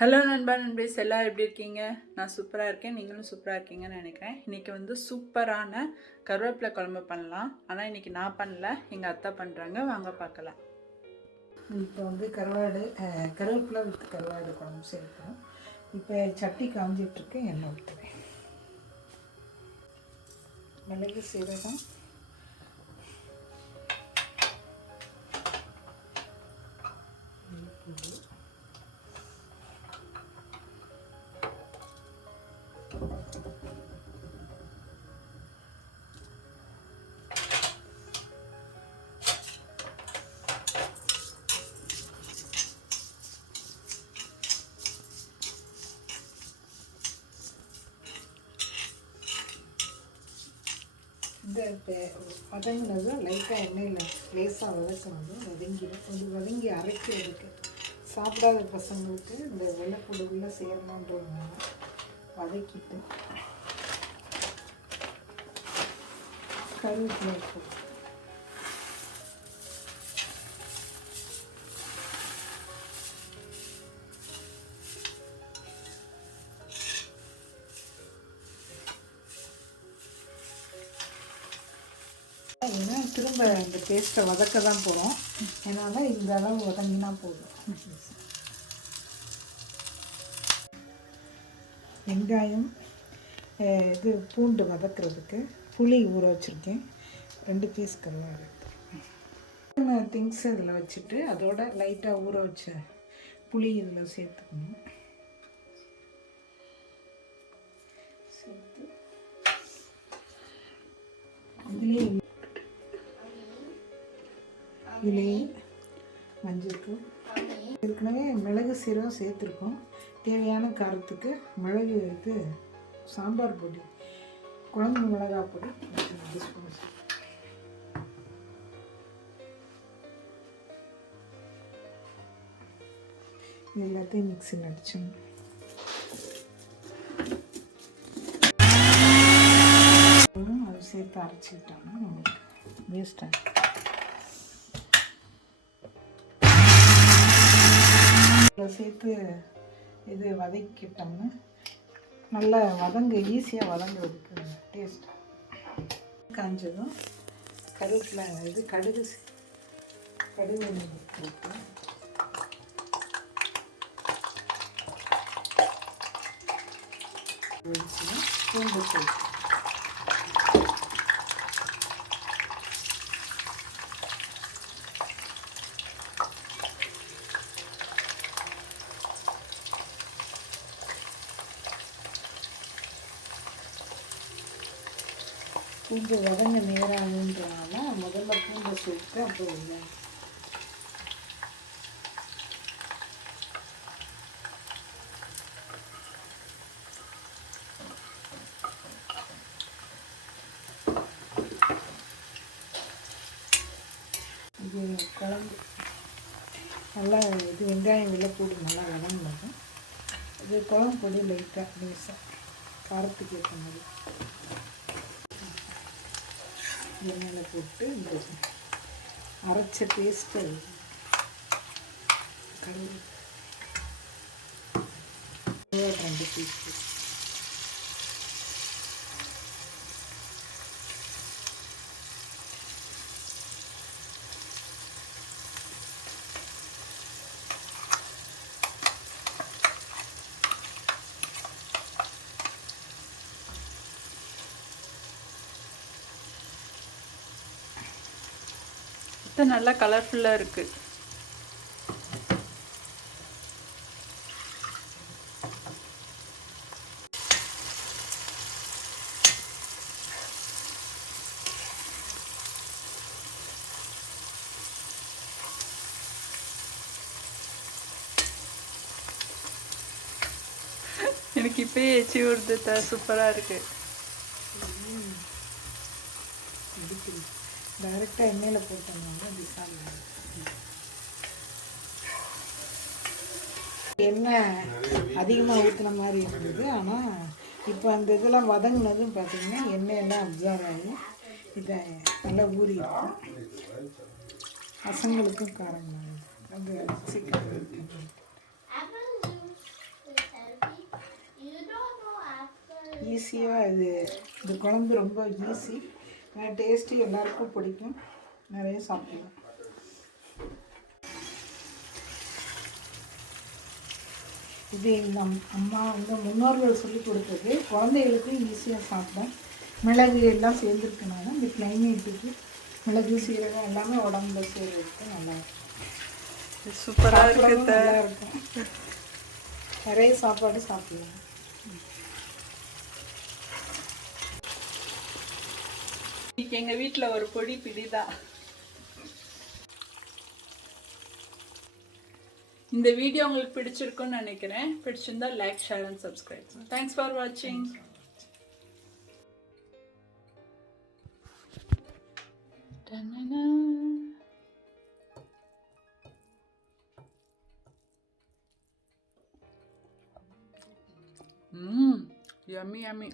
Hello நண்பா நண்பேஸ் எல்லோரும் எப்படி இருக்கீங்க? நான் சூப்பராக இருக்கேன். நீங்களும் சூப்பராக இருக்கீங்கன்னு நினைக்கிறேன். இன்றைக்கி வந்து சூப்பரான கருவேப்பிலை குழம்பு பண்ணலாம். ஆனால் இன்றைக்கி நான் பண்ணல. எங்கள் அத்தை பண்ணுறாங்க வாங்க பார்க்கலாம். இப்போ வந்து கருவாடு கருவேப்பிலை வித் கருவாடு குழம்பு சேர்க்கிறோம் இப்போ சட்டி காஞ்சிட்ருக்கு எண்ணெய் ஊற்றுவேன் மிளகு சீரகம் வதங்கினதும் லைட்டாக எண்ணெயில் லேசாக வதக்கணும் வதங்கிடும் கொஞ்சம் வதங்கி அரைக்கிறதுக்கு சாப்பிடாத பசங்களுக்கு இந்த வெள்ளைப்பூடுக்குள்ளே சேரணுன்றதுனால வதக்கிட்டு கருவேப்பிலை ஏன்னா திரும்ப இந்த பேஸ்ட்டை வதக்க தான் போகிறோம் அதனால் இந்த அளவு வதங்கினா போதும். வெங்காயம் இது பூண்டு வதக்கிறதுக்கு புளி ஊற வச்சுருக்கேன். ரெண்டு பீஸ் கருவாடு. திங்ஸ் இதில் வச்சுட்டு அதோட லைட்டாக ஊற வச்ச புளி இதில் சேர்த்துக்கணும். சேர்த்து. இதுலேயே இதுலேயே மஞ்சள் ஏற்கனவே மிளகு சீரகம் சேர்த்துருக்கோம். தேவையான காரத்துக்கு மிளகு இது சாம்பார் பொடி குழம்பு மிளகாய் பொடி இது எல்லாத்தையும் மிக்சியில் அடிச்சோம் அது சேர்த்து அரைச்சிக்கிட்டோம்னா நமக்கு வேஸ்ட்டாக சேர்த்து இது வதக்கிட்டோம்னா நல்லா வதங்க ஈஸியாக வதங்குறதுக்கு டேஸ்ட் காஞ்சதும் கருவேப்பிலை இது கடுகு கடுகு எண்ணெய் போட்டு. பூண்டு சேர்த்து பூண்டு வதங்க நேராகுன்றனால முதல்ல பூண்டை சேர்த்து அப்புறம் இல்லை இது குழம்பு. நல்லா இது வெங்காயம் வெள்ளைப்பூடு நல்லா வதங்கணும். இது குழம்பு பொடி லைட்டாக லேசாக காரத்துக்கு ஏற்ற மாதிரி. எண்ணெயில் போட்டு இந்த அரைச்ச பேஸ்ட்டை கழுவி. ரெண்டு பீஸ் இது நல்லா கலர்ஃபுல்லாக இருக்குது எனக்கு இப்பயே எச்சி விடுது சூப்பராக இருக்குது டைரெக்டாக எண்ணெயில் போட்டோம்னா பிசால் எண்ணெய் அதிகமாக ஊற்றின மாதிரி இருந்தது. ஆனால் இப்போ அந்த இதெல்லாம் வதங்கினதும் பார்த்திங்கன்னா எண்ணெயெல்லாம் அப்சர்வ் ஆகி இதை நல்லா ஊறி இருக்கும் பசங்களுக்கும் காரணம் அது சீக்கிரம் ஈஸியாக இது இந்த குழம்பு ரொம்ப ஈஸி டேஸ்ட்டு எல்லாருக்கும் பிடிக்கும். நிறைய சாப்பிடலாம் இது அம் அம்மா வந்து முன்னோர்கள் சொல்லி கொடுத்தது. குழந்தைகளுக்கும் ஈஸியாக சாப்பிடும். மிளகு எல்லாம் சேர்ந்துருக்கனால இந்த கிளைமேட்டுக்கு மிளகு சீரகம் எல்லாமே உடம்புல சேர்றதுக்கு நல்லா இருக்கும். சூப்பராக இருக்கும். நிறைய சாப்பாடு சாப்பிடலாம். இன்னைக்கு எங்க வீட்ல ஒரு பொடி பிடிதான். இந்த வீடியோ உங்களுக்கு பிடிச்சிருக்கும்னு நினைக்கிறேன். பிடிச்சிருந்தா like share and subscribe thanks for வாட்சிங் Mmm, yummy, yummy.